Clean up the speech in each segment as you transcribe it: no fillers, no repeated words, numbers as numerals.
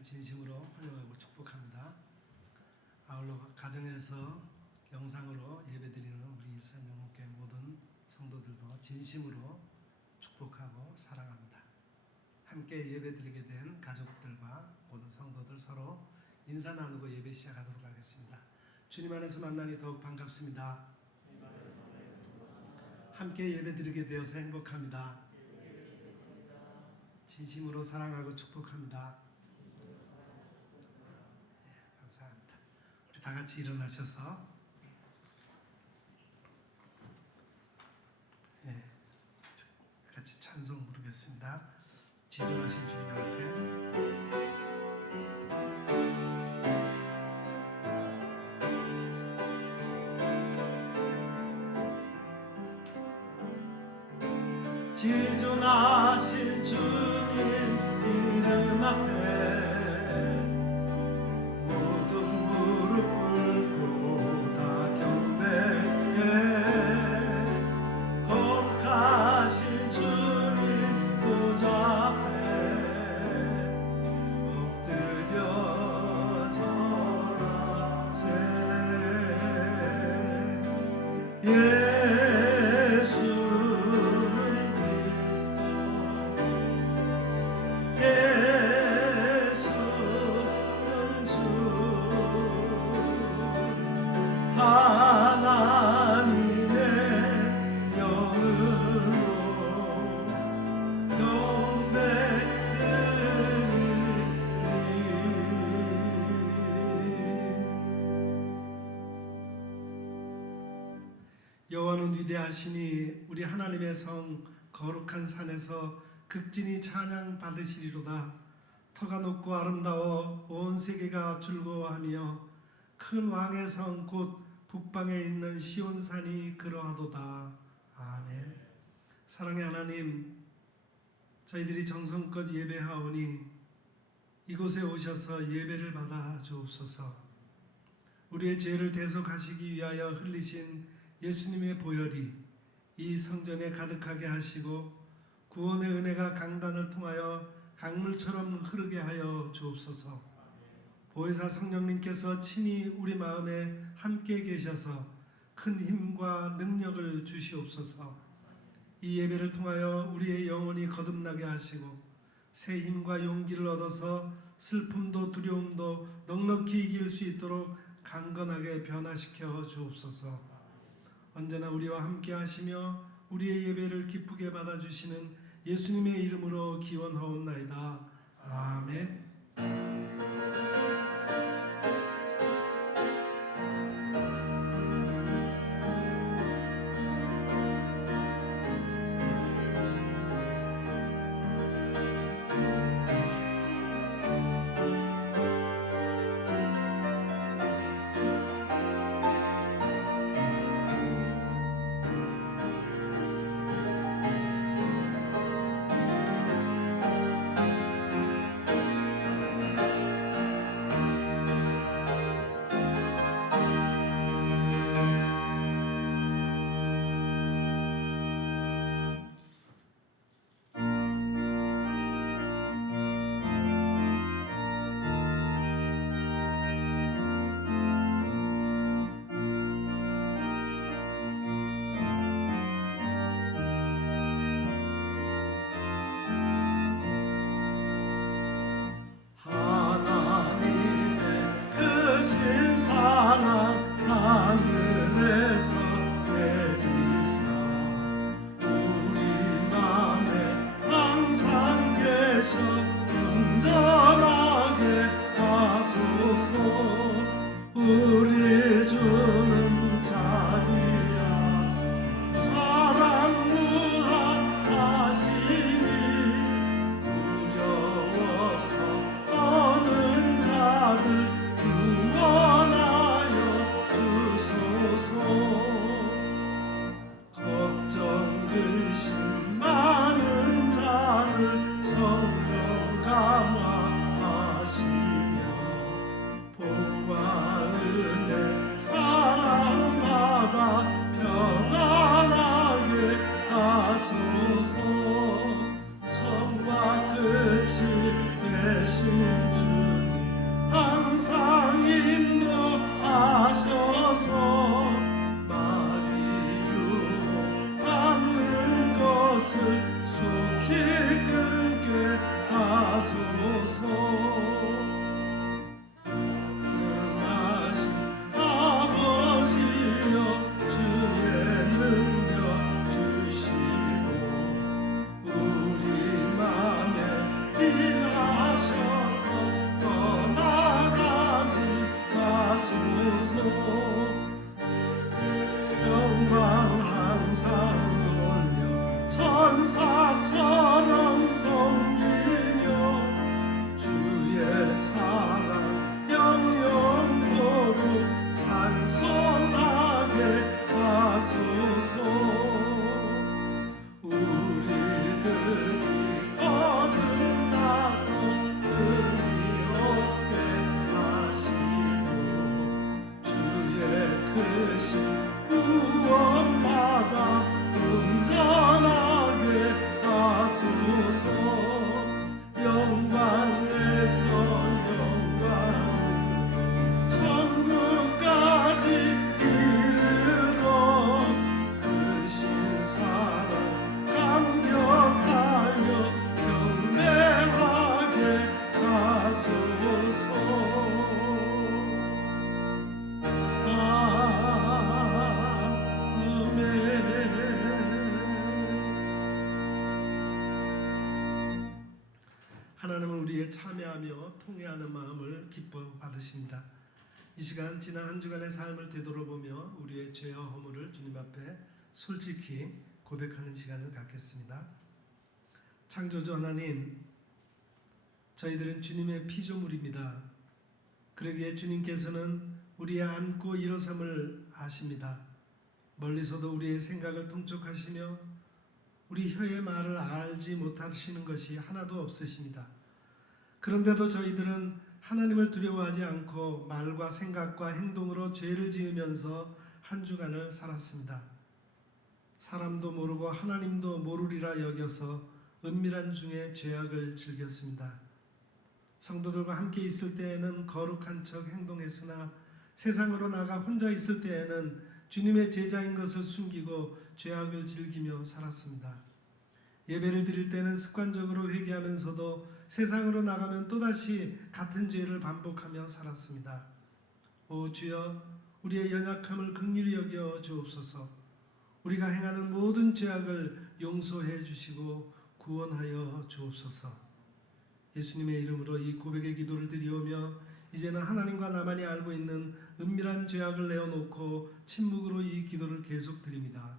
여러분을 진심으로 환영하고 축복합니다. 아울러 가정에서 영상으로 예배드리는 우리 일산영목교회 모든 성도들도 진심으로 축복하고 사랑합니다. 함께 예배드리게 된 가족들과 모든 성도들 서로 인사 나누고 예배 시작하도록 하겠습니다. 주님 안에서 만나니 더욱 반갑습니다. 함께 예배드리게 되어서 행복합니다. 진심으로 사랑하고 축복합니다. 감사합니다. 우리 다 같이 일어나셔서 같이 찬송 부르겠습니다. 지존하신 주님 앞에 지존하신 주님 이름 앞에 모든 무릎 꿇고 다 경배해. 거룩하신 주님 보좌 앞에 엎드려 절하세. 여호와는 위대하시니 우리 하나님의 성 거룩한 산에서 극진히 찬양 받으시리로다. 터가 높고 아름다워 온 세계가 즐거워하며 큰 왕의 성 곧 북방에 있는 시온산이 그러하도다. 아멘. 사랑의 하나님, 저희들이 정성껏 예배하오니 이곳에 오셔서 예배를 받아 주옵소서. 우리의 죄를 대속하시기 위하여 흘리신 예수님의 보혈이 이 성전에 가득하게 하시고 구원의 은혜가 강단을 통하여 강물처럼 흐르게 하여 주옵소서. 보혜사 성령님께서 친히 우리 마음에 함께 계셔서 큰 힘과 능력을 주시옵소서. 이 예배를 통하여 우리의 영혼이 거듭나게 하시고 새 힘과 용기를 얻어서 슬픔도 두려움도 넉넉히 이길 수 있도록 강건하게 변화시켜 주옵소서. 언제나 우리와 함께 하시며 우리의 예배를 기쁘게 받아주시는 예수님의 이름으로 기원하옵나이다. 아멘. 우리 주는 자비하사 사랑 무한하시니 두려워서 떠는 자를 구원하여 주소서. 걱정 근심 많은 자를 성령 감화하시며 복과 은혜 사랑받아 평안하게 하소서. 처음과 끝이 되신 주 항상 인도하셔서 마귀 유혹받는 것을 속히 끊게 하소서. 능하신 아버지여 주의 능력 주시고 우리 맘에 임하셔서 떠나가지 마소서. 영광 항상 돌려 천사처럼 섬기며 주의 사랑 영영토록 찬송하게 하소서. 우리들이 거듭나서 은혜 얻게 하시고 주의 크신 구원받아 온전하게 하소서. 영광에서 영광 천국까지 이르러 크신 사랑 감격하여 경배하게 하소서. 하나님은 우리의 참여하며 통회하는 마음을 기뻐 받으십니다. 이 시간 지난 한 주간의 삶을 되돌아보며 우리의 죄와 허물을 주님 앞에 솔직히 고백하는 시간을 갖겠습니다. 창조주 하나님, 저희들은 주님의 피조물입니다. 그러기에 주님께서는 우리의 앉고 일어섬을 아십니다. 멀리서도 우리의 생각을 통촉하시며 우리 혀의 말을 알지 못하시는 것이 하나도 없으십니다. 그런데도 저희들은 하나님을 두려워하지 않고 말과 생각과 행동으로 죄를 지으면서 한 주간을 살았습니다. 사람도 모르고 하나님도 모르리라 여겨서 은밀한 중에 죄악을 즐겼습니다. 성도들과 함께 있을 때에는 거룩한 척 행동했으나 세상으로 나가 혼자 있을 때에는 주님의 제자인 것을 숨기고 죄악을 즐기며 살았습니다. 예배를 드릴 때는 습관적으로 회개하면서도 세상으로 나가면 또다시 같은 죄를 반복하며 살았습니다. 오 주여, 우리의 연약함을 긍휼히 여겨 주옵소서. 우리가 행하는 모든 죄악을 용서해 주시고 구원하여 주옵소서. 예수님의 이름으로 이 고백의 기도를 드리오며 이제는 하나님과 나만이 알고 있는 은밀한 죄악을 내어놓고 침묵으로 이 기도를 계속 드립니다.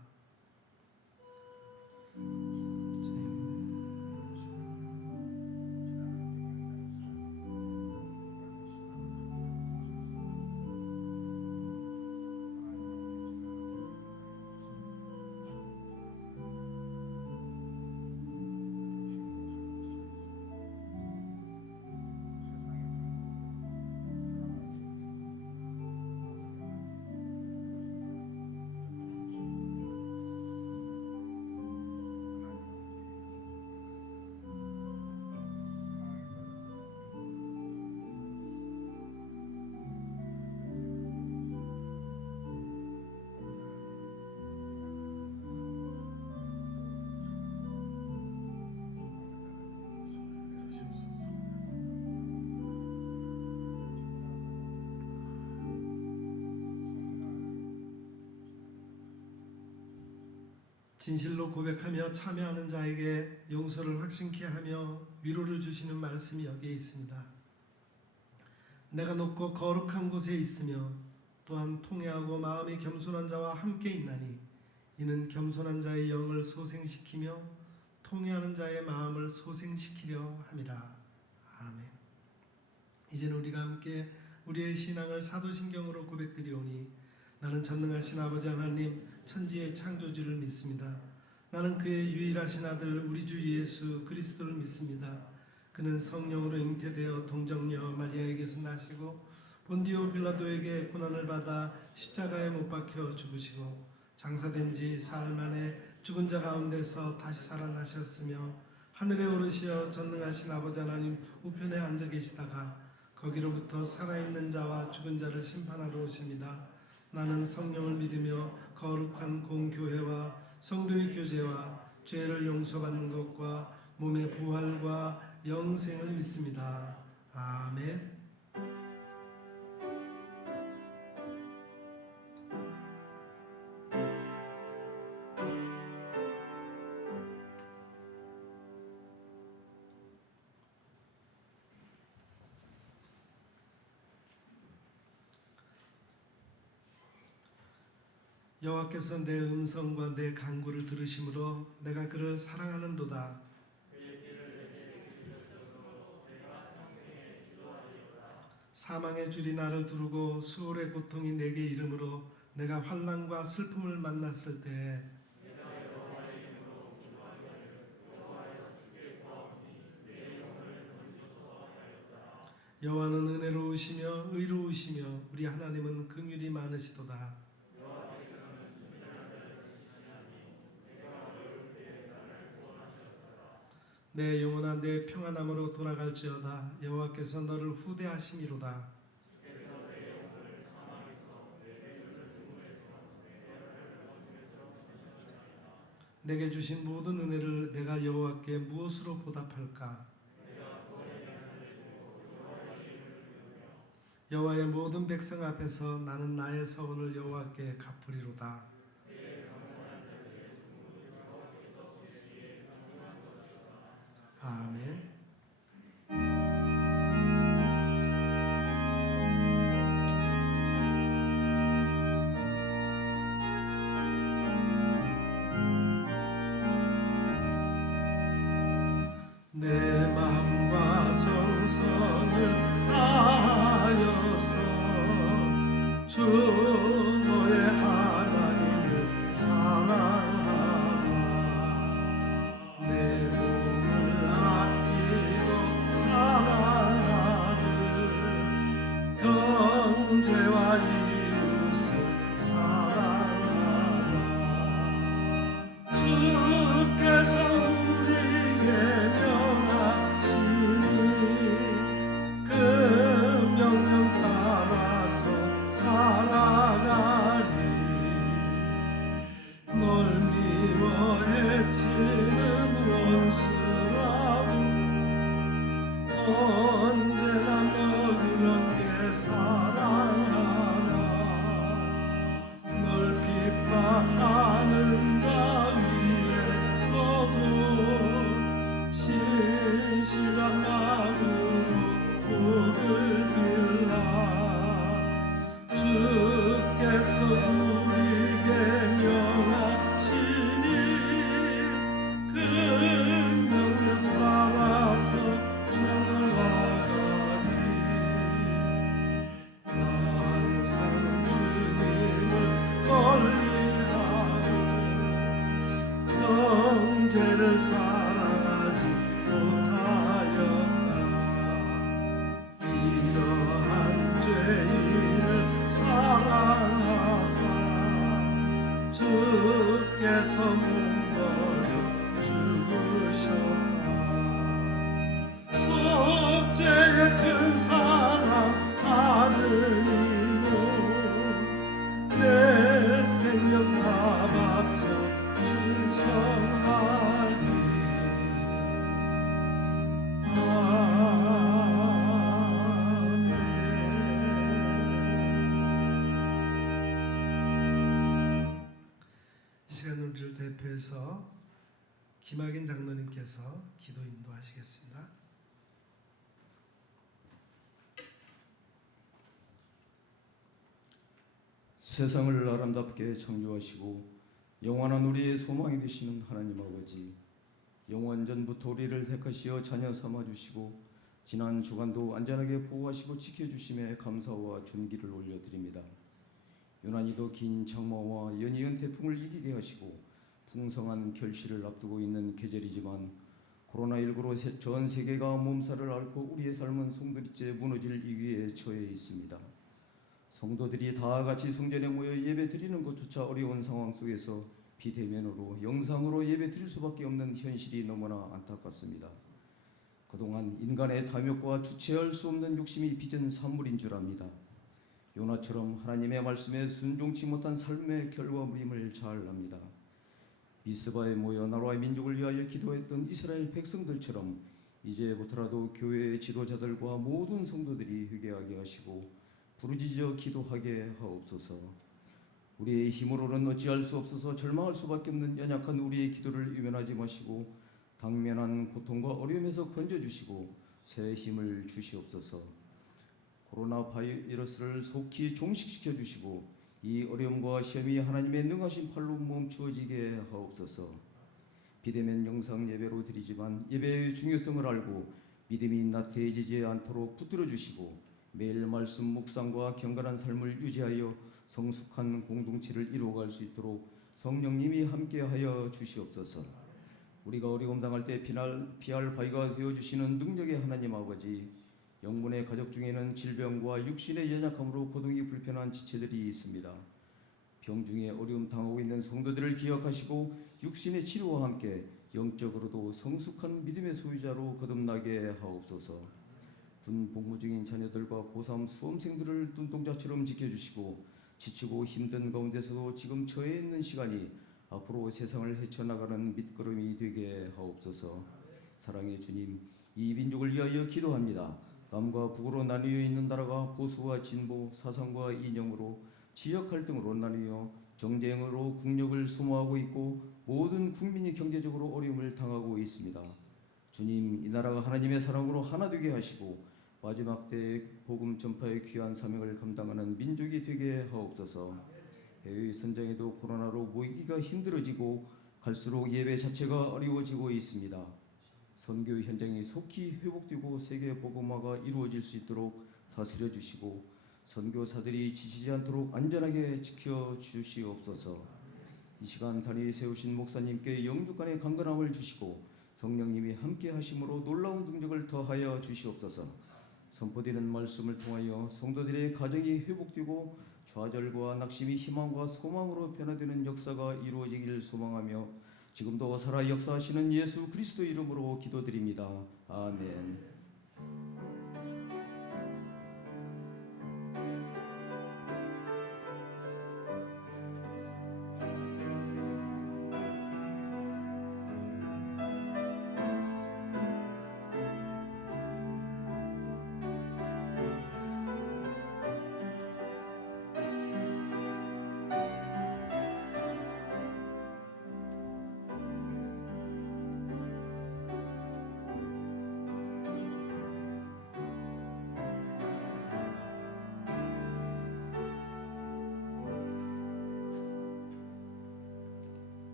진실로 고백하며 참여하는 자에게 용서를 확신케 하며 위로를 주시는 말씀이 여기에 있습니다. 내가 높고 거룩한 곳에 있으며 또한 통회하고 마음이 겸손한 자와 함께 있나니 이는 겸손한 자의 영을 소생시키며 통회하는 자의 마음을 소생시키려 함이라. 아멘. 이제는 우리가 함께 우리의 신앙을 사도신경으로 고백드리오니 나는 전능하신 아버지 하나님 천지의 창조주를 믿습니다. 나는 그의 유일하신 아들 우리 주 예수 그리스도를 믿습니다. 그는 성령으로 잉태되어 동정녀 마리아에게서 나시고 본디오 빌라도에게 고난을 받아 십자가에 못 박혀 죽으시고 장사된 지 사흘 만에 죽은 자 가운데서 다시 살아나셨으며 하늘에 오르시어 전능하신 아버지 하나님 우편에 앉아 계시다가 거기로부터 살아있는 자와 죽은 자를 심판하러 오십니다. 나는 성령을 믿으며 거룩한 공교회와 성도의 교제와 죄를 용서받는 것과 몸의 부활과 영생을 믿습니다. 아멘. 여호와께서 내 음성과 내 간구를 들으심으로 내가 그를 사랑하는도다. 사망의 줄이 나를 두르고 수월의 고통이 내게 이름으로 내가 환난과 슬픔을 만났을 때 여호와는 은혜로우시며 의로우시며 우리 하나님은 긍휼이 많으시도다. 내 영혼아 내 평안함으로 돌아갈지어다. 여호와께서 너를 후대하심이로다. 내게 주신 모든 은혜를 내가 여호와께 무엇으로 보답할까? 여호와의 모든 백성 앞에서 나는 나의 서원을 여호와께 갚으리로다. 아멘. 내 마음과 정성을 다하여서 주 너의 하나님을 사랑하라. 내 몸을 아끼고 사랑하는 형제와 이웃을 사랑하라. 주께서 우리에게 명하시니 그 명령 따라서 살아가리. 널 미워 해치는 원수라도 언제나 너그럽게 사랑하라. 널 핍박하는 자 위에서도 신실한 마음으로 복을 빌라. 주께서 우리에게 명하시니 그 명령 따라서 주나가리. 나 항상 주님을 멀리하고 형제를 사랑하지 못하였다. 이러한 죄인을 사랑하사 주께서 몸버려 죽으셨다. 속죄의 큰 사랑 아드님은 내 생명 다 바쳐 충성하리. 이 시간 우리를 대표해서 김학인 장로님께서 기도 인도하시겠습니다. 세상을 아름답게 창조하시고 영원한 우리의 소망이 되시는 하나님 아버지, 영원 전부터 우리를 택하시어 자녀 삼아주시고 지난 주간도 안전하게 보호하시고 지켜주심에 감사와 존귀를 올려드립니다. 유난히도 긴 장마와 연이은 태풍을 이기게 하시고 풍성한 결실을 앞두고 있는 계절이지만 코로나19로 전 세계가 몸살을 앓고 우리의 삶은 송두리째 무너질 위기에 처해 있습니다. 성도들이 다 같이 성전에 모여 예배 드리는 것조차 어려운 상황 속에서 비대면으로 영상으로 예배 드릴 수밖에 없는 현실이 너무나 안타깝습니다. 그동안 인간의 탐욕과 주체할 수 없는 욕심이 빚은 산물인 줄 압니다. 요나처럼 하나님의 말씀에 순종치 못한 삶의 결과물임을 잘 압니다. 미스바에 모여 나라와 민족을 위하여 기도했던 이스라엘 백성들처럼 이제부터라도 교회의 지도자들과 모든 성도들이 회개하게 하시고 부르짖어 기도하게 하옵소서. 우리의 힘으로는 어찌할 수 없어서 절망할 수밖에 없는 연약한 우리의 기도를 외면하지 마시고 당면한 고통과 어려움에서 건져주시고 새 힘을 주시옵소서. 코로나 바이러스를 속히 종식시켜 주시고 이 어려움과 시험이 하나님의 능하신 팔로 멈추어지게 하옵소서. 비대면 영상 예배로 드리지만 예배의 중요성을 알고 믿음이 나태해지지 않도록 붙들어 주시고 매일 말씀 묵상과 경건한 삶을 유지하여 성숙한 공동체를 이루어갈 수 있도록 성령님이 함께하여 주시옵소서. 우리가 어려움 당할 때 피할 바위가 되어주시는 능력의 하나님 아버지, 영분의 가족 중에는 질병과 육신의 연약함으로 거동이 불편한 지체들이 있습니다. 병중에 어려움 당하고 있는 성도들을 기억하시고 육신의 치료와 함께 영적으로도 성숙한 믿음의 소유자로 거듭나게 하옵소서. 군 복무 중인 자녀들과 고3 수험생들을 눈동자처럼 지켜주시고 지치고 힘든 가운데서도 지금 처해 있는 시간이 앞으로 세상을 헤쳐나가는 밑거름이 되게 하옵소서. 사랑의 주님, 이 민족을 위하여 기도합니다. 남과 북으로 나뉘어 있는 나라가 보수와 진보, 사상과 이념으로 지역 갈등으로 나뉘어 정쟁으로 국력을 소모하고 있고 모든 국민이 경제적으로 어려움을 당하고 있습니다. 주님, 이 나라가 하나님의 사랑으로 하나 되게 하시고 마지막 때의 복음 전파의 귀한 사명을 감당하는 민족이 되게 하옵소서. 해외 선장에도 코로나로 모이기가 힘들어지고 갈수록 예배 자체가 어려워지고 있습니다. 선교 현장이 속히 회복되고 세계 복음화가 이루어질 수 있도록 다스려 주시고 선교사들이 지치지 않도록 안전하게 지켜 주시옵소서. 이 시간 단위 세우신 목사님께 영주간의 강건함을 주시고 성령님이 함께 하심으로 놀라운 능력을 더하여 주시옵소서. 선포되는 말씀을 통하여 성도들의 가정이 회복되고 좌절과 낙심이 희망과 소망으로 변화되는 역사가 이루어지기를 소망하며 지금도 살아 역사하시는 예수 그리스도 이름으로 기도드립니다. 아멘.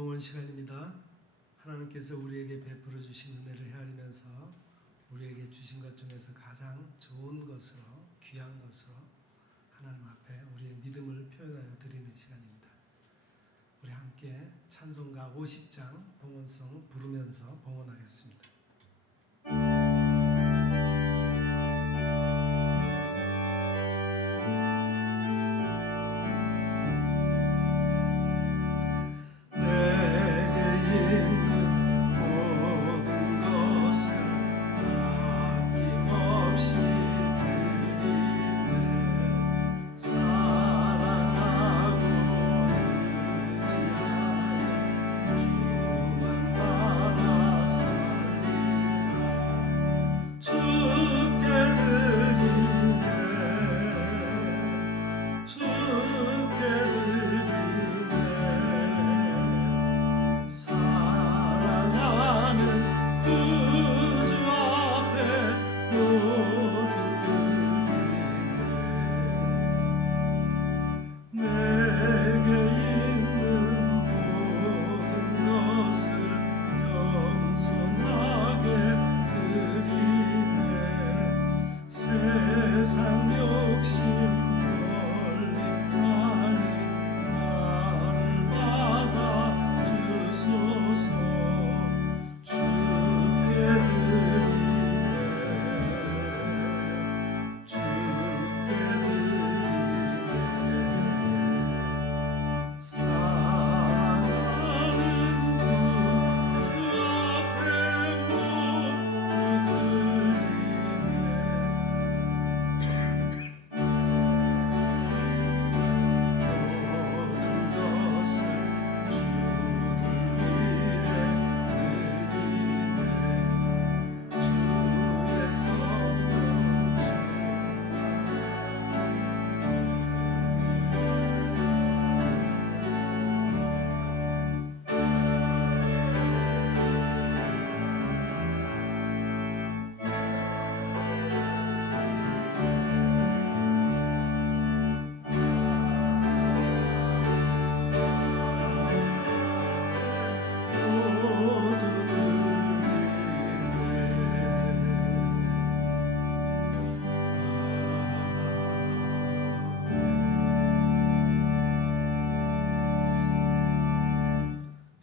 봉헌 시간입니다. 하나님께서 우리에게 베풀어 주신 은혜를 헤아리면서 우리에게 주신 것 중에서 가장 좋은 것으로 귀한 것으로 하나님 앞에 우리의 믿음을 표현하여 드리는 시간입니다. 우리 함께 찬송가 50장 봉헌송 부르면서 봉헌하겠습니다. 주만 따라 살리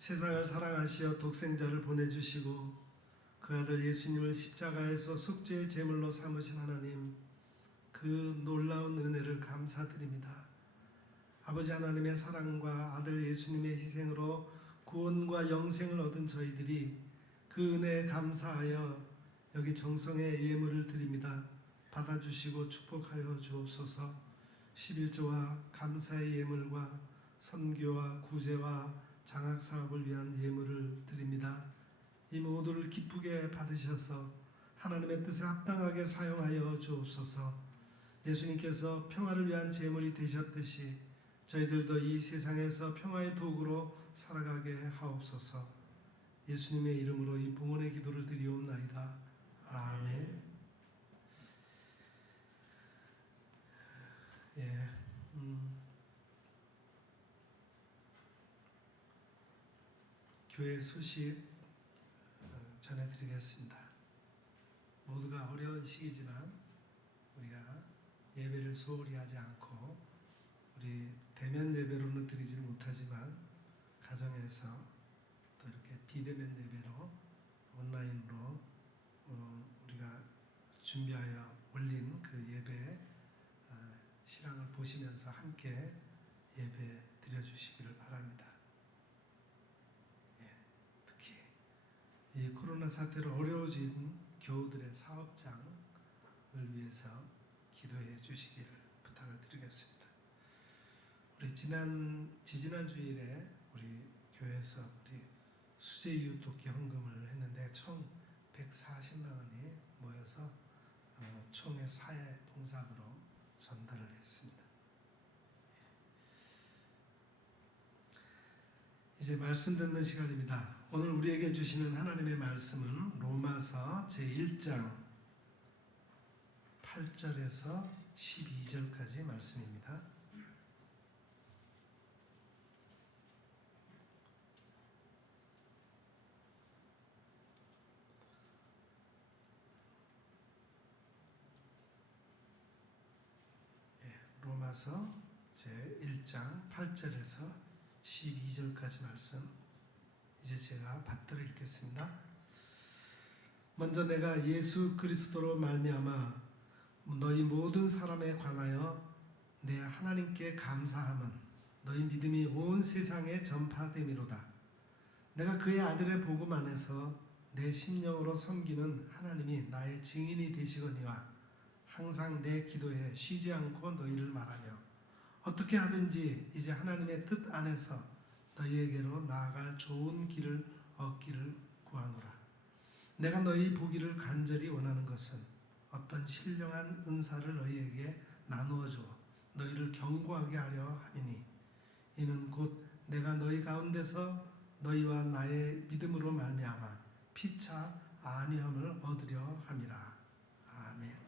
세상을 사랑하시어 독생자를 보내주시고 그 아들 예수님을 십자가에서 속죄의 제물로 삼으신 하나님, 그 놀라운 은혜를 감사드립니다. 아버지 하나님의 사랑과 아들 예수님의 희생으로 구원과 영생을 얻은 저희들이 그 은혜에 감사하여 여기 정성의 예물을 드립니다. 받아주시고 축복하여 주옵소서. 11조와 감사의 예물과 선교와 구제와 장학사업을 위한 예물을 드립니다. 이 모두를 기쁘게 받으셔서 하나님의 뜻에 합당하게 사용하여 주옵소서. 예수님께서 평화를 위한 제물이 되셨듯이 저희들도 이 세상에서 평화의 도구로 살아가게 하옵소서. 예수님의 이름으로 이 봉헌의 기도를 드리옵나이다. 아멘. 예, 교회 소식 전해드리겠습니다. 모두가 어려운 시기지만 우리가 예배를 소홀히 하지 않고 우리 대면 예배로는 드리지 못하지만 가정에서 또 이렇게 비대면 예배로 온라인으로 우리가 준비하여 올린 그 예배 실황을 보시면서 함께 예배 드려주시기를 바랍니다. 예, 특히 이 코로나 사태로 어려워진 교우들의 사업장을 위해서 기도해 주시기를 부탁을 드리겠습니다. 우리 지지난 주일에 우리 교회에서 우리 수제 이웃 돕기 헌금을 했는데 총 140만 원이 모여서 총회 사회 봉사으로 전달을 했습니다. 이제 말씀 듣는 시간입니다. 오늘 우리에게 주시는 하나님의 말씀은 로마서 제1장 8절에서 12절까지 말씀입니다. 로마서 제1장 8절에서 12절까지 말씀 이제 제가 받들어 읽겠습니다. 먼저 내가 예수 그리스도로 말미암아 너희 모든 사람에 관하여 내 하나님께 감사함은 너희 믿음이 온 세상에 전파됨이로다. 내가 그의 아들의 복음 안에서 내 심령으로 섬기는 하나님이 나의 증인이 되시거니와 항상 내 기도에 쉬지 않고 너희를 말하며 어떻게 하든지 이제 하나님의 뜻 안에서 너희에게로 나아갈 좋은 길을 얻기를 구하노라. 내가 너희 보기를 간절히 원하는 것은 어떤 신령한 은사를 너희에게 나누어 주어 너희를 견고하게 하려 함이니 이는 곧 내가 너희 가운데서 너희와 나의 믿음으로 말미암아 피차 안위함을 얻으려 함이라. 아멘.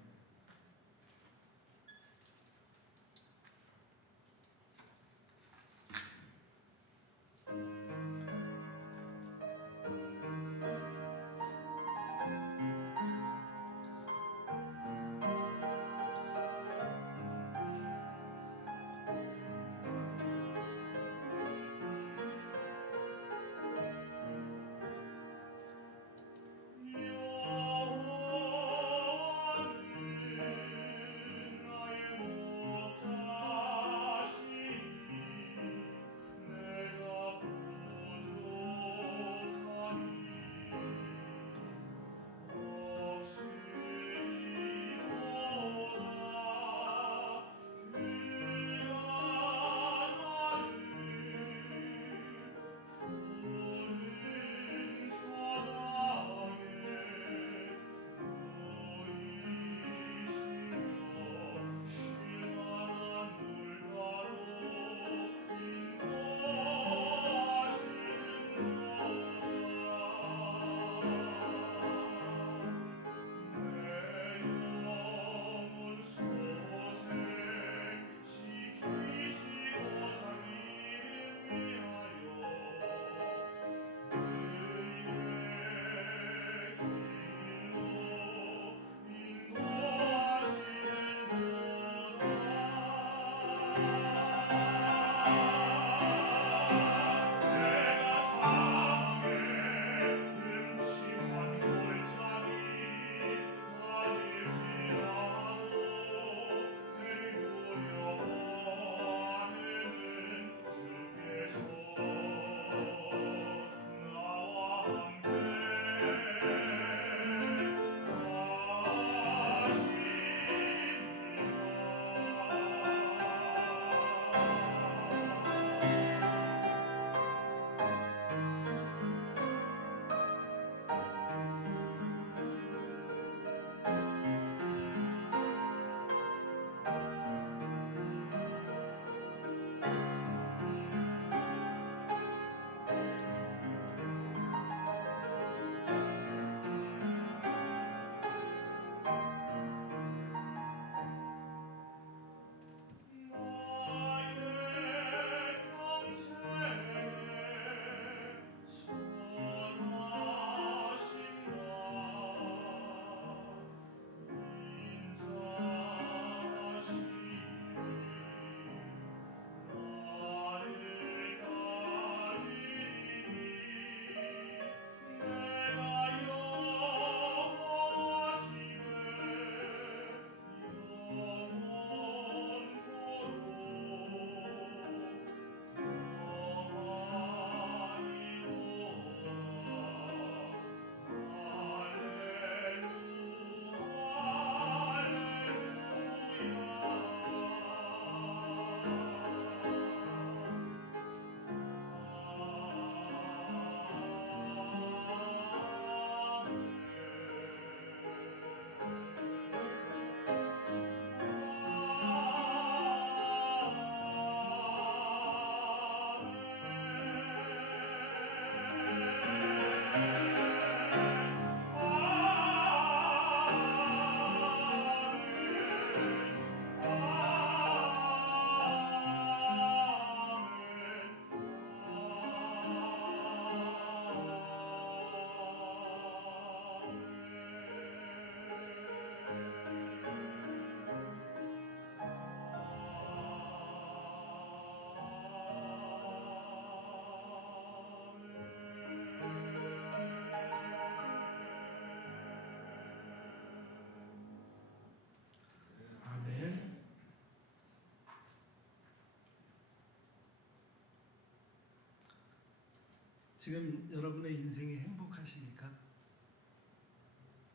지금 여러분의 인생이 행복하십니까?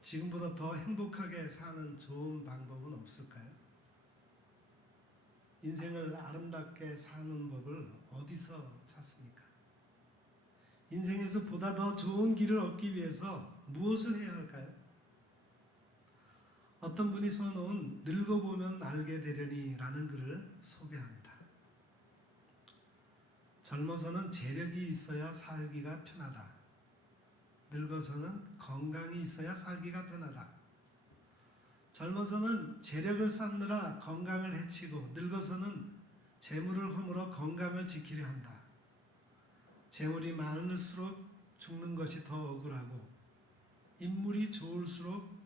지금보다 더 행복하게 사는 좋은 방법은 없을까요? 인생을 아름답게 사는 법을 어디서 찾습니까? 인생에서 보다 더 좋은 길을 얻기 위해서 무엇을 해야 할까요? 어떤 분이 써놓은 늙어보면 알게 되려니 라는 글을 소개합니다. 젊어서는 재력이 있어야 살기가 편하다. 늙어서는 건강이 있어야 살기가 편하다. 젊어서는 재력을 쌓느라 건강을 해치고 늙어서는 재물을 허물어 건강을 지키려 한다. 재물이 많을수록 죽는 것이 더 억울하고 인물이 좋을수록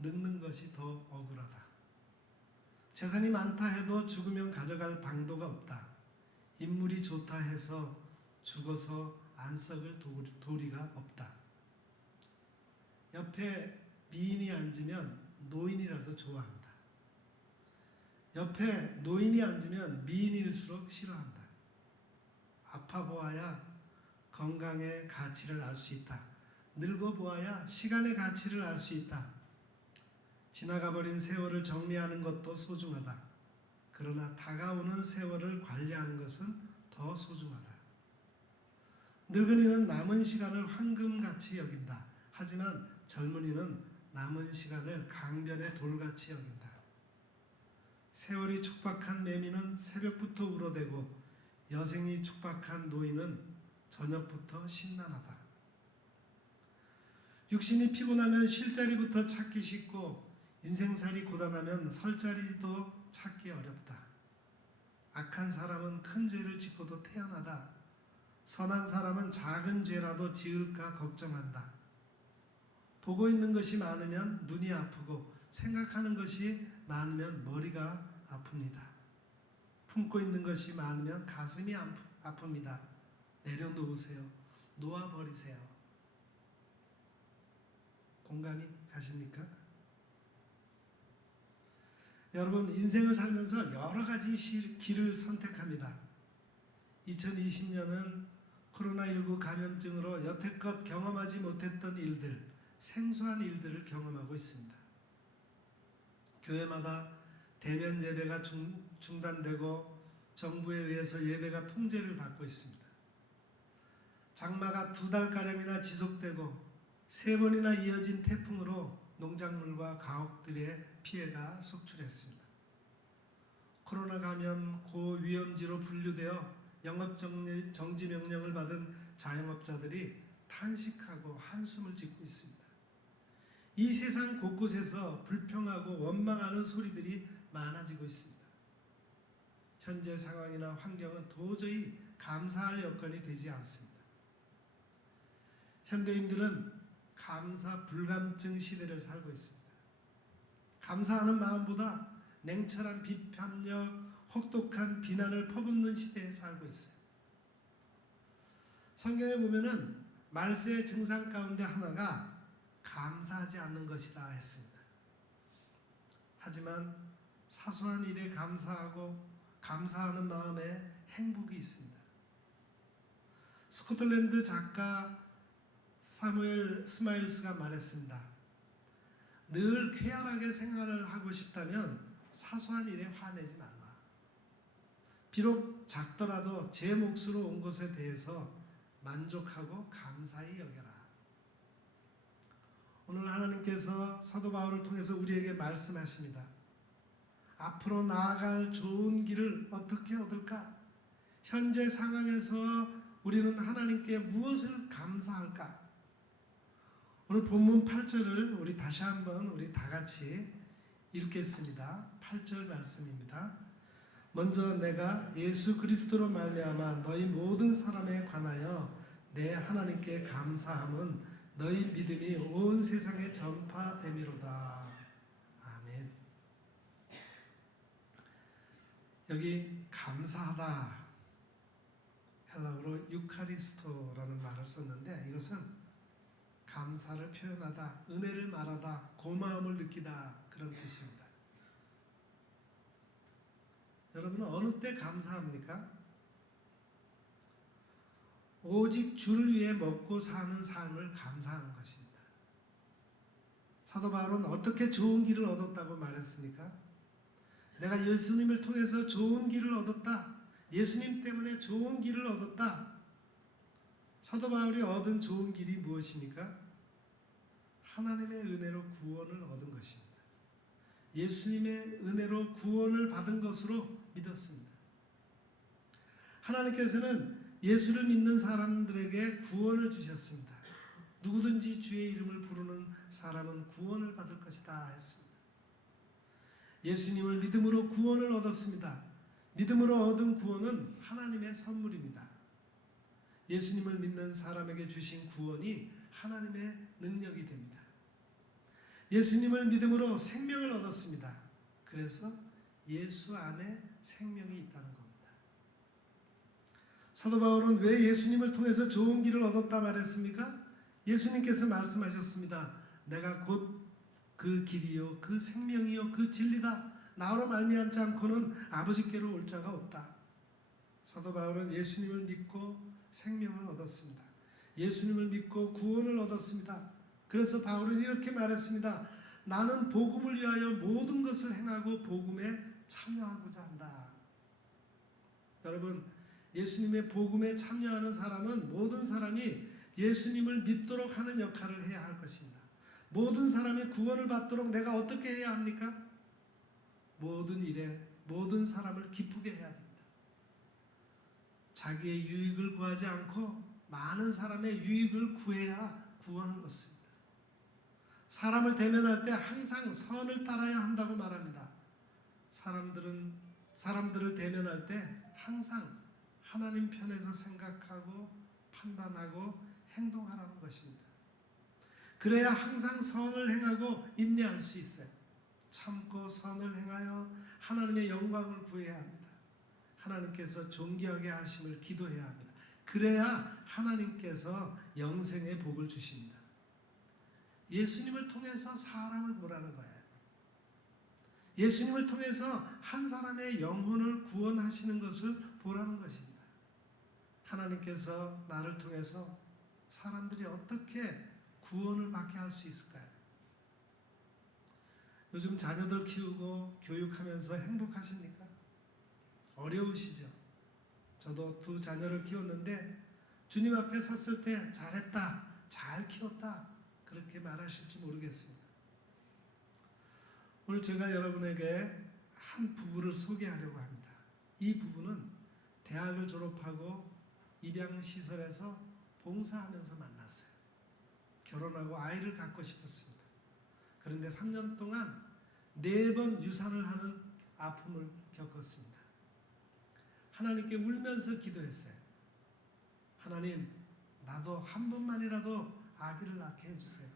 늙는 것이 더 억울하다. 재산이 많다 해도 죽으면 가져갈 방도가 없다. 인물이 좋다 해서 죽어서 안 썩을 도리가 없다. 옆에 미인이 앉으면 노인이라도 좋아한다. 옆에 노인이 앉으면 미인일수록 싫어한다. 아파 보아야 건강의 가치를 알 수 있다. 늙어 보아야 시간의 가치를 알 수 있다. 지나가버린 세월을 정리하는 것도 소중하다. 그러나 다가오는 세월을 관리하는 것은 더 소중하다. 늙은이는 남은 시간을 황금같이 여긴다. 하지만 젊은이는 남은 시간을 강변의 돌같이 여긴다. 세월이 촉박한 매미는 새벽부터 울어대고 여생이 촉박한 노인은 저녁부터 심란하다. 육신이 피곤하면 쉴 자리부터 찾기 쉽고 인생살이 고단하면 설 자리도 찾기 어렵다. 악한 사람은 큰 죄를 짓고도 태어나다. 선한 사람은 작은 죄라도 지을까 걱정한다. 보고 있는 것이 많으면 눈이 아프고 생각하는 것이 많으면 머리가 아픕니다. 품고 있는 것이 많으면 가슴이 아픕니다. 내려놓으세요. 놓아버리세요. 공감이 가십니까? 여러분, 인생을 살면서 여러 가지 길을 선택합니다. 2020년은 코로나19 감염증으로 여태껏 경험하지 못했던 일들, 생소한 일들을 경험하고 있습니다. 교회마다 대면 예배가 중단되고 정부에 의해서 예배가 통제를 받고 있습니다. 장마가 2달가량이나 지속되고 3번이나 이어진 태풍으로 농작물과 가옥들의 피해가 속출했습니다. 코로나 감염 고위험지로 분류되어 영업정지 명령을 받은 자영업자들이 탄식하고 한숨을 짓고 있습니다. 이 세상 곳곳에서 불평하고 원망하는 소리들이 많아지고 있습니다. 현재 상황이나 환경은 도저히 감사할 여건이 되지 않습니다. 현대인들은 감사 불감증 시대를 살고 있습니다. 감사하는 마음보다 냉철한 비판력, 혹독한 비난을 퍼붓는 시대에 살고 있어요. 성경에 보면은 말세의 증상 가운데 하나가 감사하지 않는 것이다 했습니다. 하지만 사소한 일에 감사하고 감사하는 마음에 행복이 있습니다. 스코틀랜드 작가 사무엘 스마일스가 말했습니다. 늘 쾌활하게 생활을 하고 싶다면 사소한 일에 화내지 말라. 비록 작더라도 제 몫으로 온 것에 대해서 만족하고 감사히 여겨라. 오늘 하나님께서 사도 바울을 통해서 우리에게 말씀하십니다. 앞으로 나아갈 좋은 길을 어떻게 얻을까? 현재 상황에서 우리는 하나님께 무엇을 감사할까? 오늘 본문 8절을 우리 다시 한번 우리 다 같이 읽겠습니다. 8절 말씀입니다. 먼저 내가 예수 그리스도로 말미암아 너희 모든 사람에 관하여 내 하나님께 감사함은 너희 믿음이 온 세상에 전파됨이로다. 아멘. 여기 감사하다 헬라어로 유카리스토라는 말을 썼는데 이것은 감사를 표현하다, 은혜를 말하다, 고마움을 느끼다 그런 뜻입니다. 여러분은 어느 때 감사합니까? 오직 주를 위해 먹고 사는 삶을 감사하는 것입니다. 사도 바울은 어떻게 좋은 길을 얻었다고 말했습니까? 내가 예수님을 통해서 좋은 길을 얻었다. 예수님 때문에 좋은 길을 얻었다. 사도 바울이 얻은 좋은 길이 무엇입니까? 하나님의 은혜로 구원을 얻은 것입니다. 예수님의 은혜로 구원을 받은 것으로 믿었습니다. 하나님께서는 예수를 믿는 사람들에게 구원을 주셨습니다. 누구든지 주의 이름을 부르는 사람은 구원을 받을 것이다 했습니다. 예수님을 믿음으로 구원을 얻었습니다. 믿음으로 얻은 구원은 하나님의 선물입니다. 예수님을 믿는 사람에게 주신 구원이 하나님의 능력이 됩니다. 예수님을 믿음으로 생명을 얻었습니다. 그래서 예수 안에 생명이 있다는 겁니다. 사도 바울은 왜 예수님을 통해서 좋은 길을 얻었다 말했습니까? 예수님께서 말씀하셨습니다. 내가 곧 그 길이요 그 생명이요 그 진리다. 나로 말미암지 않고는 아버지께로 올 자가 없다. 사도 바울은 예수님을 믿고 생명을 얻었습니다. 예수님을 믿고 구원을 얻었습니다. 그래서 바울은 이렇게 말했습니다. 나는 복음을 위하여 모든 것을 행하고 복음에 참여하고자 한다. 여러분, 예수님의 복음에 참여하는 사람은 모든 사람이 예수님을 믿도록 하는 역할을 해야 할 것입니다. 모든 사람이 구원을 받도록 내가 어떻게 해야 합니까? 모든 일에 모든 사람을 기쁘게 해야 됩니다. 자기의 유익을 구하지 않고 많은 사람의 유익을 구해야 구원을 얻습니다. 사람을 대면할 때 항상 선을 따라야 한다고 말합니다. 사람들을 대면할 때 항상 하나님 편에서 생각하고 판단하고 행동하라는 것입니다. 그래야 항상 선을 행하고 인내할 수 있어요. 참고 선을 행하여 하나님의 영광을 구해야 합니다. 하나님께서 존귀하게 하심을 기도해야 합니다. 그래야 하나님께서 영생의 복을 주십니다. 예수님을 통해서 사람을 보라는 거예요. 예수님을 통해서 한 사람의 영혼을 구원하시는 것을 보라는 것입니다. 하나님께서 나를 통해서 사람들이 어떻게 구원을 받게 할 수 있을까요? 요즘 자녀들 키우고 교육하면서 행복하십니까? 어려우시죠? 저도 두 자녀를 키웠는데 주님 앞에 섰을 때 잘했다, 잘 키웠다 그렇게 말하실지 모르겠습니다. 오늘 제가 여러분에게 한 부부를 소개하려고 합니다. 이 부부는 대학을 졸업하고 입양시설에서 봉사하면서 만났어요. 결혼하고 아이를 갖고 싶었습니다. 그런데 3년 동안 4번 유산을 하는 아픔을 겪었습니다. 하나님께 울면서 기도했어요. 하나님, 나도 한 번만이라도 아기를 낳게 해주세요.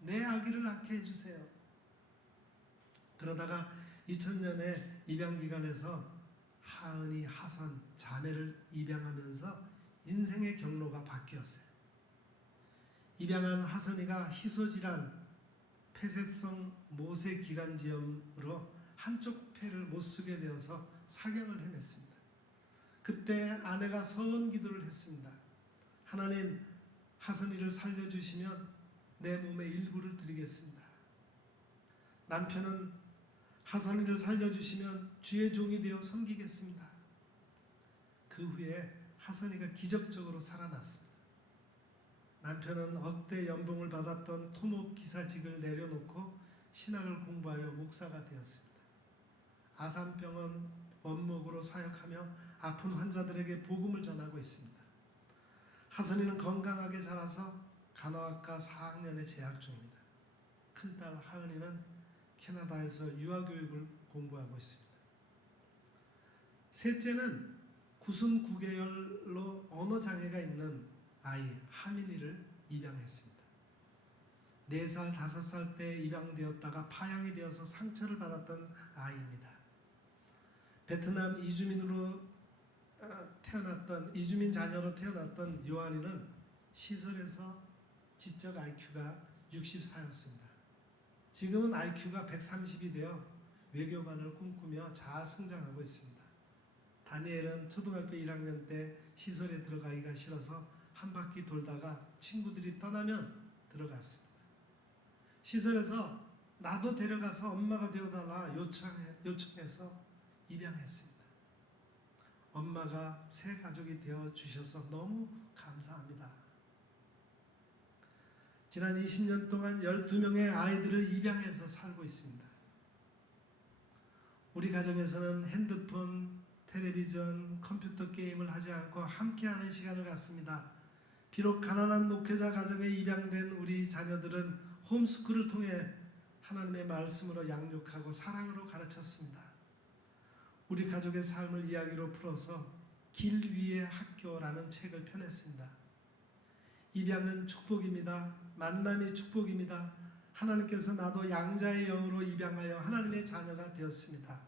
내 아기를 낳게 해주세요. 그러다가 2000년에 입양기관에서 하은이, 하선, 자매를 입양하면서 인생의 경로가 바뀌었어요. 입양한 하선이가 희소질환, 폐쇄성 모세기관지염으로 한쪽 폐를 못 쓰게 되어서 사경을 헤맸습니다. 그때 아내가 서원 기도를 했습니다. 하나님, 하선이를 살려주시면 내 몸의 일부를 드리겠습니다. 남편은 하선이를 살려주시면 주의 종이 되어 섬기겠습니다. 그 후에 하선이가 기적적으로 살아났습니다. 남편은 억대 연봉을 받았던 토목 기사직을 내려놓고 신학을 공부하여 목사가 되었습니다. 아산병원 원목으로 사역하며 아픈 환자들에게 복음을 전하고 있습니다. 하선이는 건강하게 자라서 간호학과 4학년에 재학 중입니다. 큰딸 하은이는 캐나다에서 유아교육을 공부하고 있습니다. 셋째는 99개월로 언어장애가 있는 아이 하민이를 입양했습니다. 4살, 5살 때 입양되었다가 파양이 되어서 상처를 받았던 아이입니다. 베트남 이주민 자녀로 태어났던 요한이는 시설에서 지적 IQ가 64였습니다. 지금은 IQ가 130이 되어 외교관을 꿈꾸며 잘 성장하고 있습니다. 다니엘은 초등학교 1학년 때 시설에 들어가기가 싫어서 한 바퀴 돌다가 친구들이 떠나면 들어갔습니다. 시설에서 나도 데려가서 엄마가 되어달라 요청해서 입양했습니다. 엄마가 새 가족이 되어 주셔서 너무 감사합니다. 지난 20년 동안 12명의 아이들을 입양해서 살고 있습니다. 우리 가정에서는 핸드폰, 텔레비전, 컴퓨터 게임을 하지 않고 함께하는 시간을 갖습니다. 비록 가난한 목회자 가정에 입양된 우리 자녀들은 홈스쿨을 통해 하나님의 말씀으로 양육하고 사랑으로 가르쳤습니다. 우리 가족의 삶을 이야기로 풀어서 길 위의 학교라는 책을 펴냈습니다. 입양은 축복입니다. 만남이 축복입니다. 하나님께서 나도 양자의 영으로 입양하여 하나님의 자녀가 되었습니다.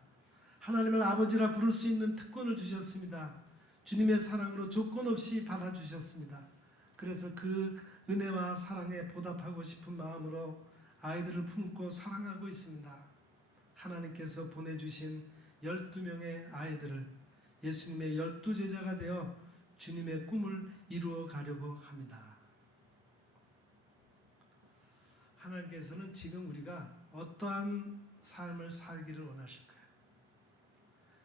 하나님을 아버지라 부를 수 있는 특권을 주셨습니다. 주님의 사랑으로 조건 없이 받아주셨습니다. 그래서 그 은혜와 사랑에 보답하고 싶은 마음으로 아이들을 품고 사랑하고 있습니다. 하나님께서 보내주신 12명의 아이들을 예수님의 12제자가 되어 주님의 꿈을 이루어 가려고 합니다. 하나님께서는 지금 우리가 어떠한 삶을 살기를 원하실까요?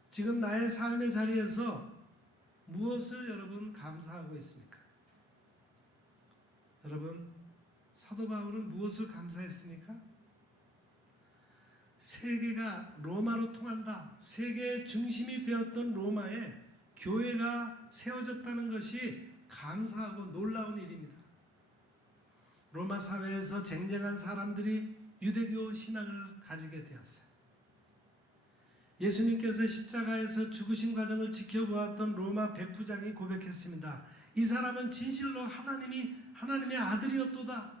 지금 나의 삶의 자리에서 무엇을 여러분 감사하고 있습니까? 여러분, 사도 바울은 무엇을 감사했습니까? 세계가 로마로 통한다. 세계의 중심이 되었던 로마에 교회가 세워졌다는 것이 감사하고 놀라운 일입니다. 로마 사회에서 쟁쟁한 사람들이 유대교 신앙을 가지게 되었어요. 예수님께서 십자가에서 죽으신 과정을 지켜보았던 로마 백부장이 고백했습니다. 이 사람은 진실로 하나님의 아들이었도다.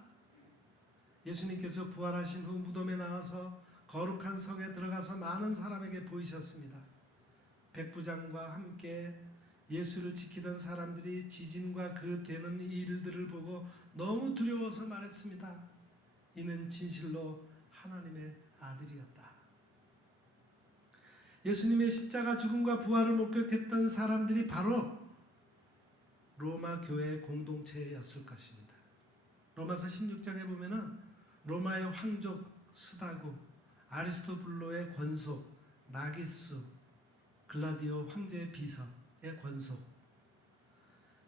예수님께서 부활하신 후 무덤에 나와서 거룩한 성에 들어가서 많은 사람에게 보이셨습니다. 백부장과 함께 예수를 지키던 사람들이 지진과 그 되는 일들을 보고 너무 두려워서 말했습니다. 이는 진실로 하나님의 아들이었다. 예수님의 십자가 죽음과 부활을 목격했던 사람들이 바로 로마 교회 공동체였을 것입니다. 로마서 16장에 보면은 로마의 황족 스다구, 아리스토블로의 권속, 나기스, 글라디오 황제의 비서의 권속,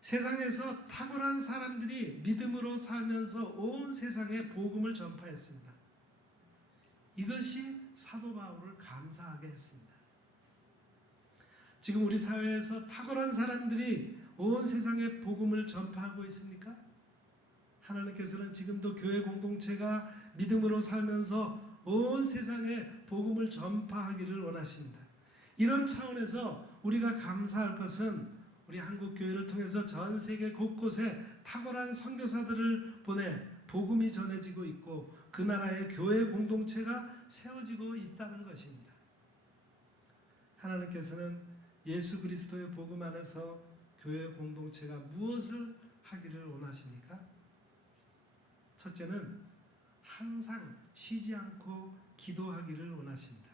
세상에서 탁월한 사람들이 믿음으로 살면서 온 세상에 복음을 전파했습니다. 이것이 사도 바울을 감사하게 했습니다. 지금 우리 사회에서 탁월한 사람들이 온 세상에 복음을 전파하고 있습니까? 하나님께서는 지금도 교회 공동체가 믿음으로 살면서 온 세상에 복음을 전파하기를 원하십니다. 이런 차원에서 우리가 감사할 것은 우리 한국 교회를 통해서 전 세계 곳곳에 탁월한 선교사들을 보내 복음이 전해지고 있고 그 나라의 교회 공동체가 세워지고 있다는 것입니다. 하나님께서는 예수 그리스도의 복음 안에서 교회 공동체가 무엇을 하기를 원하십니까? 첫째는 항상 쉬지 않고 기도하기를 원하십니다.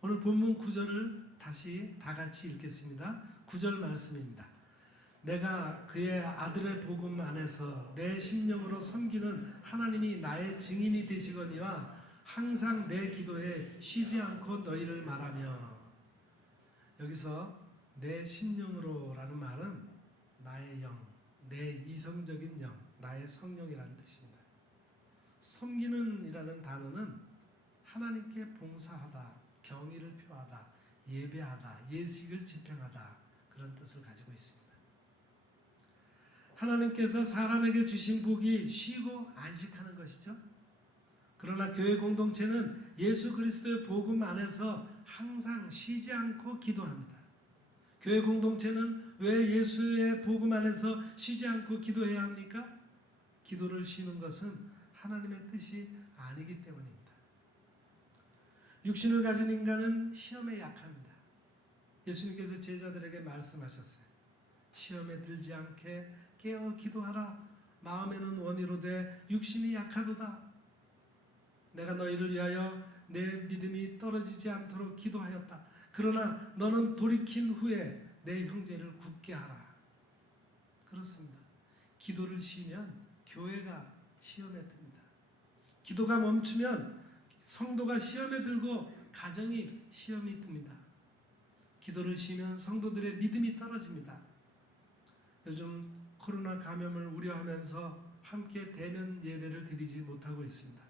오늘 본문 9절을 다시 다 같이 읽겠습니다. 9절 말씀입니다. 내가 그의 아들의 복음 안에서 내 심령으로 섬기는 하나님이 나의 증인이 되시거니와 항상 내 기도에 쉬지 않고 너희를 말하며. 여기서 내 심령으로 라는 말은 나의 영, 내 이성적인 영, 나의 성령이라는 뜻입니다. 섬기는 이라는 단어는 하나님께 봉사하다, 경의를 표하다, 예배하다, 예식을 집행하다, 그런 뜻을 가지고 있습니다. 하나님께서 사람에게 주신 복이 쉬고 안식하는 것이죠. 그러나 교회 공동체는 예수 그리스도의 복음 안에서 항상 쉬지 않고 기도합니다. 교회 공동체는 왜 예수의 복음 안에서 쉬지 않고 기도해야 합니까? 기도를 쉬는 것은 하나님의 뜻이 아니기 때문입니다. 육신을 가진 인간은 시험에 약합니다. 예수님께서 제자들에게 말씀하셨어요. 시험에 들지 않게 깨어 기도하라. 마음에는 원이로되 육신이 약하도다. 내가 너희를 위하여 내 믿음이 떨어지지 않도록 기도하였다. 그러나 너는 돌이킨 후에 내 형제를 굳게 하라. 그렇습니다. 기도를 쉬면 교회가 시험에 듭니다. 기도가 멈추면 성도가 시험에 들고 가정이 시험이 듭니다. 기도를 쉬면 성도들의 믿음이 떨어집니다. 요즘 코로나 감염을 우려하면서 함께 대면 예배를 드리지 못하고 있습니다.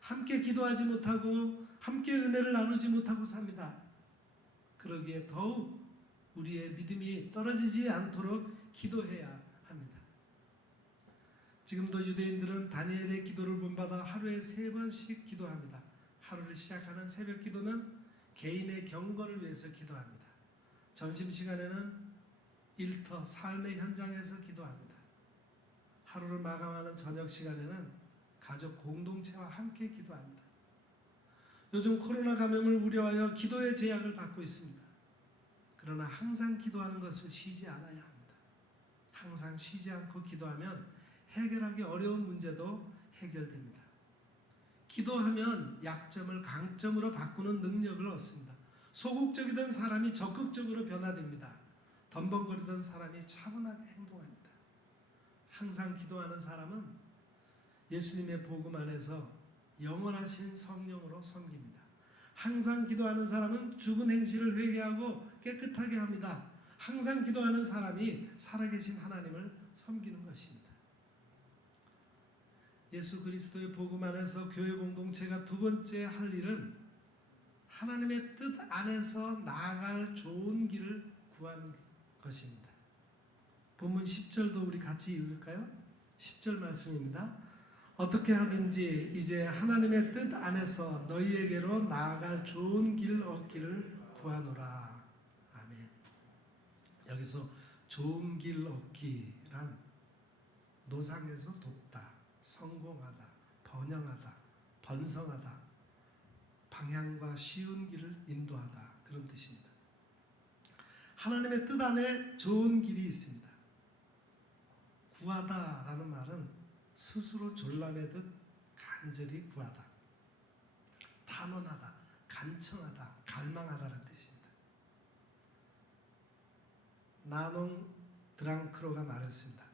함께 기도하지 못하고 함께 은혜를 나누지 못하고 삽니다. 그러기에 더욱 우리의 믿음이 떨어지지 않도록 기도해야 합니다. 지금도 유대인들은 다니엘의 기도를 본받아 하루에 3번씩 기도합니다. 하루를 시작하는 새벽 기도는 개인의 경건을 위해서 기도합니다. 점심시간에는 일터 삶의 현장에서 기도합니다. 하루를 마감하는 저녁 시간에는 가족 공동체와 함께 기도합니다. 요즘 코로나 감염을 우려하여 기도의 제약을 받고 있습니다. 그러나 항상 기도하는 것을 쉬지 않아야 합니다. 항상 쉬지 않고 기도하면 해결하기 어려운 문제도 해결됩니다. 기도하면 약점을 강점으로 바꾸는 능력을 얻습니다. 소극적이던 사람이 적극적으로 변화됩니다. 덤벙거리던 사람이 차분하게 행동합니다. 항상 기도하는 사람은 예수님의 복음 안에서 영원하신 성령으로 섬깁니다. 항상 기도하는 사람은 죽은 행실을 회개하고 깨끗하게 합니다. 항상 기도하는 사람이 살아계신 하나님을 섬기는 것입니다. 예수 그리스도의 복음 안에서 교회 공동체가 두 번째 할 일은 하나님의 뜻 안에서 나아갈 좋은 길을 구하는 것입니다. 본문 10절도 우리 같이 읽을까요? 10절 말씀입니다. 어떻게 하든지 이제 하나님의 뜻 안에서 너희에게로 나아갈 좋은 길 얻기를 구하노라. 아멘. 여기서 좋은 길 얻기란 노상에서 돕다, 성공하다, 번영하다, 번성하다, 방향과 쉬운 길을 인도하다, 그런 뜻입니다. 하나님의 뜻 안에 좋은 길이 있습니다. 구하다라는 말은 스스로 졸라매듯 간절히 구하다, 탄원하다, 간청하다, 갈망하다라는 뜻입니다. 나농 드랑크로가 말했습니다.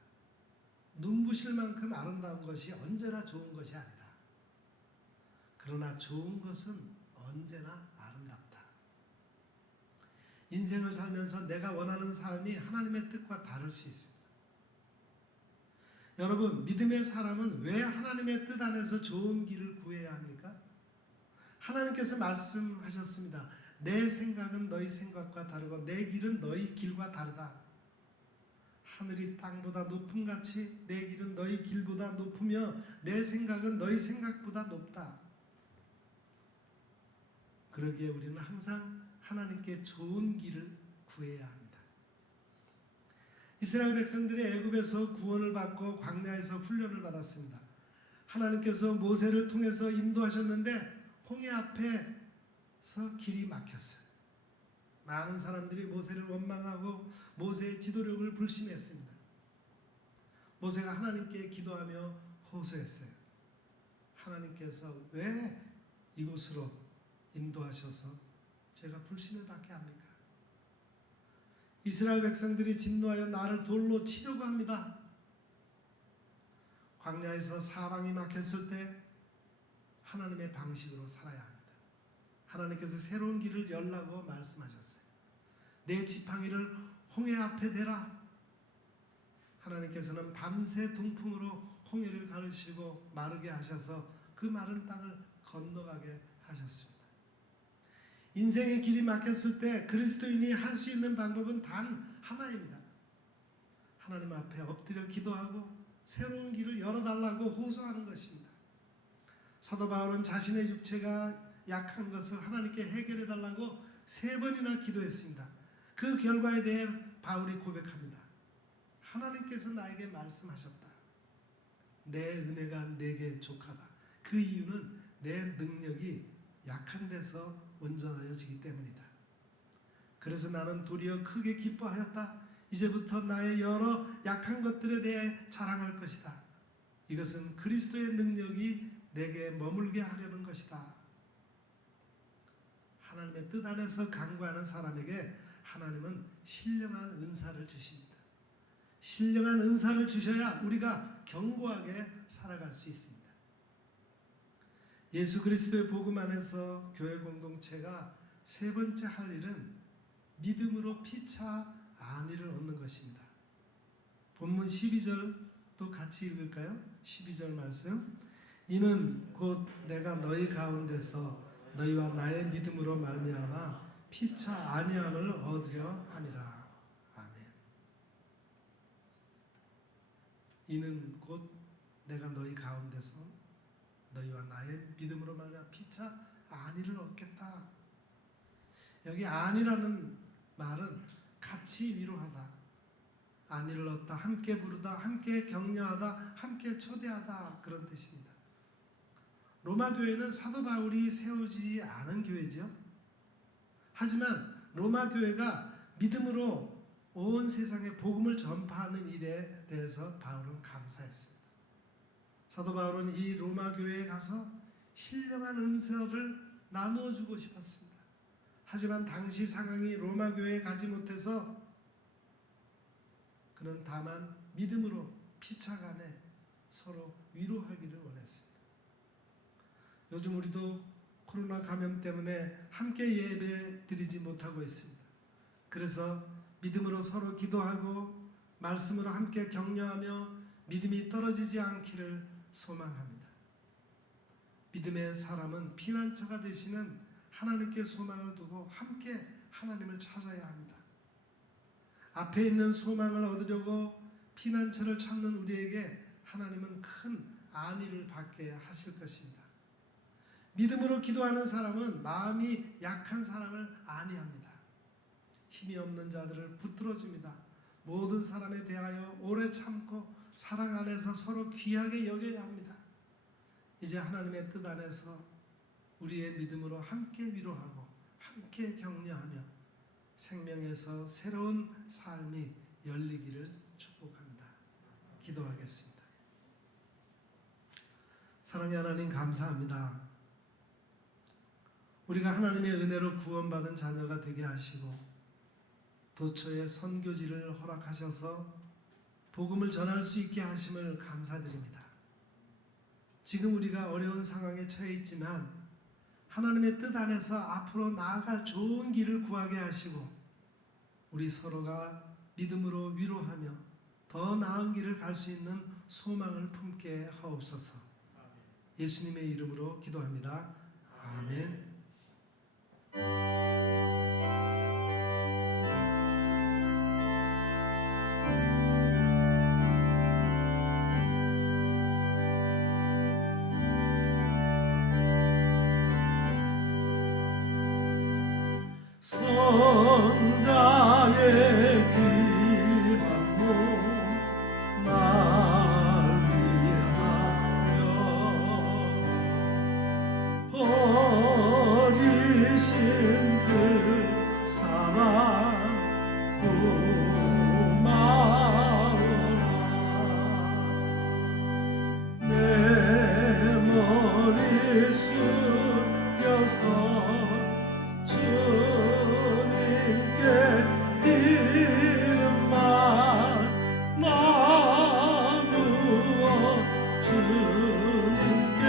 눈부실 만큼 아름다운 것이 언제나 좋은 것이 아니다. 그러나 좋은 것은 언제나 아름답다. 인생을 살면서 내가 원하는 삶이 하나님의 뜻과 다를 수 있습니다. 여러분, 믿음의 사람은 왜 하나님의 뜻 안에서 좋은 길을 구해야 합니까? 하나님께서 말씀하셨습니다. 내 생각은 너희 생각과 다르고 내 길은 너희 길과 다르다. 하늘이 땅보다 높음 같이 내 길은 너희 길보다 높으며 내 생각은 너희 생각보다 높다. 그러기에 우리는 항상 하나님께 좋은 길을 구해야 합니다. 이스라엘 백성들이 애굽에서 구원을 받고 광야에서 훈련을 받았습니다. 하나님께서 모세를 통해서 인도하셨는데 홍해 앞에서 길이 막혔어요. 많은 사람들이 모세를 원망하고 모세의 지도력을 불신했습니다. 모세가 하나님께 기도하며 호소했어요. 하나님께서 왜 이곳으로 인도하셔서 제가 불신을 받게 합니까? 이스라엘 백성들이 진노하여 나를 돌로 치려고 합니다. 광야에서 사방이 막혔을 때 하나님의 방식으로 살아야 합니다. 하나님께서 새로운 길을 열라고 말씀하셨어요. 내 지팡이를 홍해 앞에 대라. 하나님께서는 밤새 동풍으로 홍해를 가르시고 마르게 하셔서 그 마른 땅을 건너가게 하셨습니다. 인생의 길이 막혔을 때 그리스도인이 할 수 있는 방법은 단 하나입니다. 하나님 앞에 엎드려 기도하고 새로운 길을 열어달라고 호소하는 것입니다. 사도 바울은 자신의 육체가 약한 것을 하나님께 해결해달라고 3번이나 기도했습니다. 그 결과에 대해 바울이 고백합니다. 하나님께서 나에게 말씀하셨다. 내 은혜가 내게 족하다. 그 이유는 내 능력이 약한 데서 온전하여지기 때문이다. 그래서 나는 도리어 크게 기뻐하였다. 이제부터 나의 여러 약한 것들에 대해 자랑할 것이다. 이것은 그리스도의 능력이 내게 머물게 하려는 것이다. 하나님의 뜻 안에서 간구하는 사람에게 하나님은 신령한 은사를 주십니다. 신령한 은사를 주셔야 우리가 견고하게 살아갈 수 있습니다. 예수 그리스도의 복음 안에서 교회 공동체가 세 번째 할 일은 믿음으로 피차 안위를 얻는 것입니다. 본문 12절도 같이 읽을까요? 12절 말씀. 이는 곧 내가 너희 가운데서 너희와 나의 믿음으로 말미암아 피차 안위함을 얻으려 함이라. 아멘. 이는 곧 내가 너희 가운데서 너희와 나의 믿음으로 말미암아 피차 안위를 얻겠다. 여기 안위라는 말은 같이 위로하다, 안위를 얻다, 함께 부르다, 함께 격려하다, 함께 초대하다, 그런 뜻입니다. 로마 교회는 사도 바울이 세우지 않은 교회죠. 하지만 로마 교회가 믿음으로 온 세상에 복음을 전파하는 일에 대해서 바울은 감사했습니다. 사도 바울은 이 로마 교회에 가서 신령한 은사를 나누어 주고 싶었습니다. 하지만 당시 상황이 로마 교회에 가지 못해서 그는 다만 믿음으로 피차간에 서로 위로하기를 원했습니다. 요즘 우리도 코로나 감염 때문에 함께 예배 드리지 못하고 있습니다. 그래서 믿음으로 서로 기도하고 말씀으로 함께 격려하며 믿음이 떨어지지 않기를 소망합니다. 믿음의 사람은 피난처가 되시는 하나님께 소망을 두고 함께 하나님을 찾아야 합니다. 앞에 있는 소망을 얻으려고 피난처를 찾는 우리에게 하나님은 큰 안위를 받게 하실 것입니다. 믿음으로 기도하는 사람은 마음이 약한 사람을 안위합니다. 힘이 없는 자들을 붙들어줍니다. 모든 사람에 대하여 오래 참고 사랑 안에서 서로 귀하게 여겨야 합니다. 이제 하나님의 뜻 안에서 우리의 믿음으로 함께 위로하고 함께 격려하며 생명에서 새로운 삶이 열리기를 축복합니다. 기도하겠습니다. 사랑의 하나님, 감사합니다. 우리가 하나님의 은혜로 구원받은 자녀가 되게 하시고 도처에 선교지를 허락하셔서 복음을 전할 수 있게 하심을 감사드립니다. 지금 우리가 어려운 상황에 처해 있지만 하나님의 뜻 안에서 앞으로 나아갈 좋은 길을 구하게 하시고 우리 서로가 믿음으로 위로하며 더 나은 길을 갈 수 있는 소망을 품게 하옵소서. 예수님의 이름으로 기도합니다. 아멘. 성자의 귀한 몸 날 위하여 버리신 그 사랑 고마워라. 내 머리 숙여서 주님께 이른 말 나누어 주님께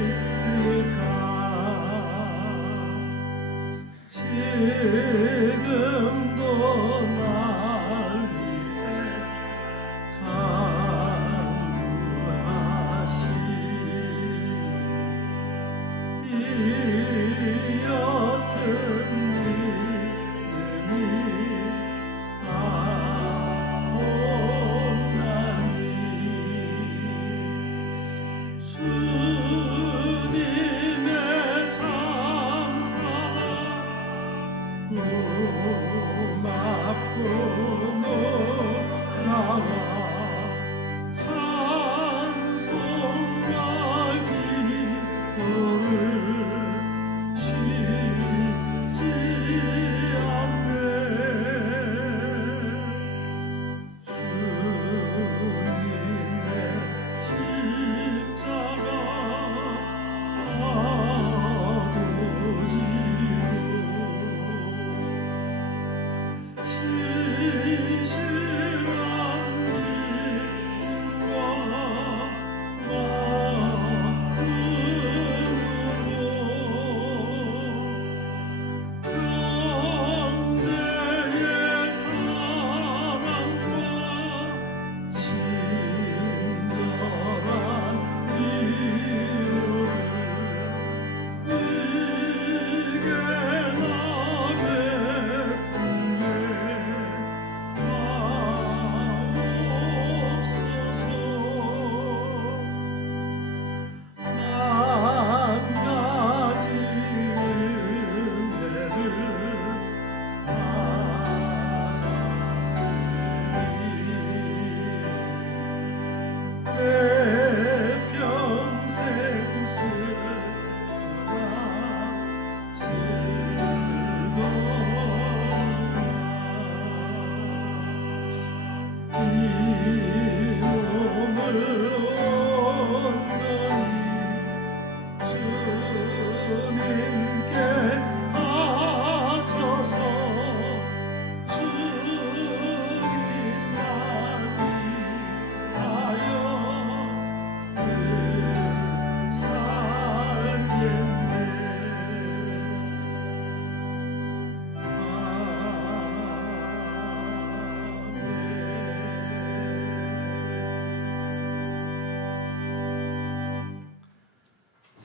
바치리까. 지금도 날 위해 간구하시 이 옅은 믿음이 아옵나니 주님의 참사랑 고맙고 놀라워 찬송과 기도를 쉬지 않네. 주님의 십자가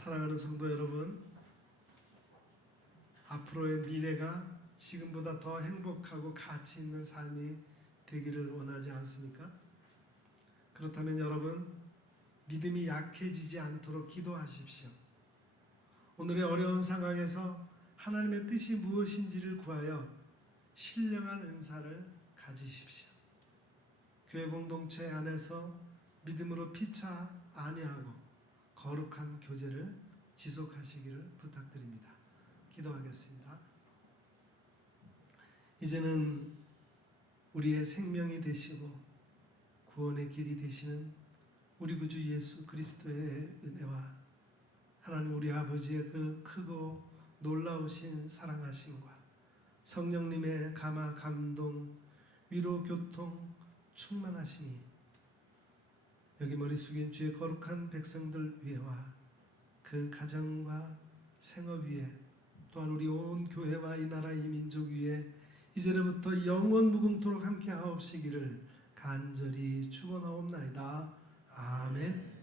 사랑하는 성도 여러분, 앞으로의 미래가 지금보다 더 행복하고 가치 있는 삶이 되기를 원하지 않습니까? 그렇다면 여러분, 믿음이 약해지지 않도록 기도하십시오. 오늘의 어려운 상황에서 하나님의 뜻이 무엇인지를 구하여 신령한 은사를 가지십시오. 교회 공동체 안에서 믿음으로 피차 아니하고 거룩한 교제를 지속하시기를 부탁드립니다. 기도하겠습니다. 이제는 우리의 생명이 되시고 구원의 길이 되시는 우리 구주 예수 그리스도의 은혜와 하나님 우리 아버지의 그 크고 놀라우신 사랑하심과 성령님의 감화 감동 위로 교통 충만하심이 여기 머리 숙인 주의 거룩한 백성들 위에와 그 가정과 생업 위에 또한 우리 온 교회와 이 나라 이 민족 위에 이제로부터 영원 무궁토록 함께 하옵시기를 간절히 축원하옵나이다. 아멘.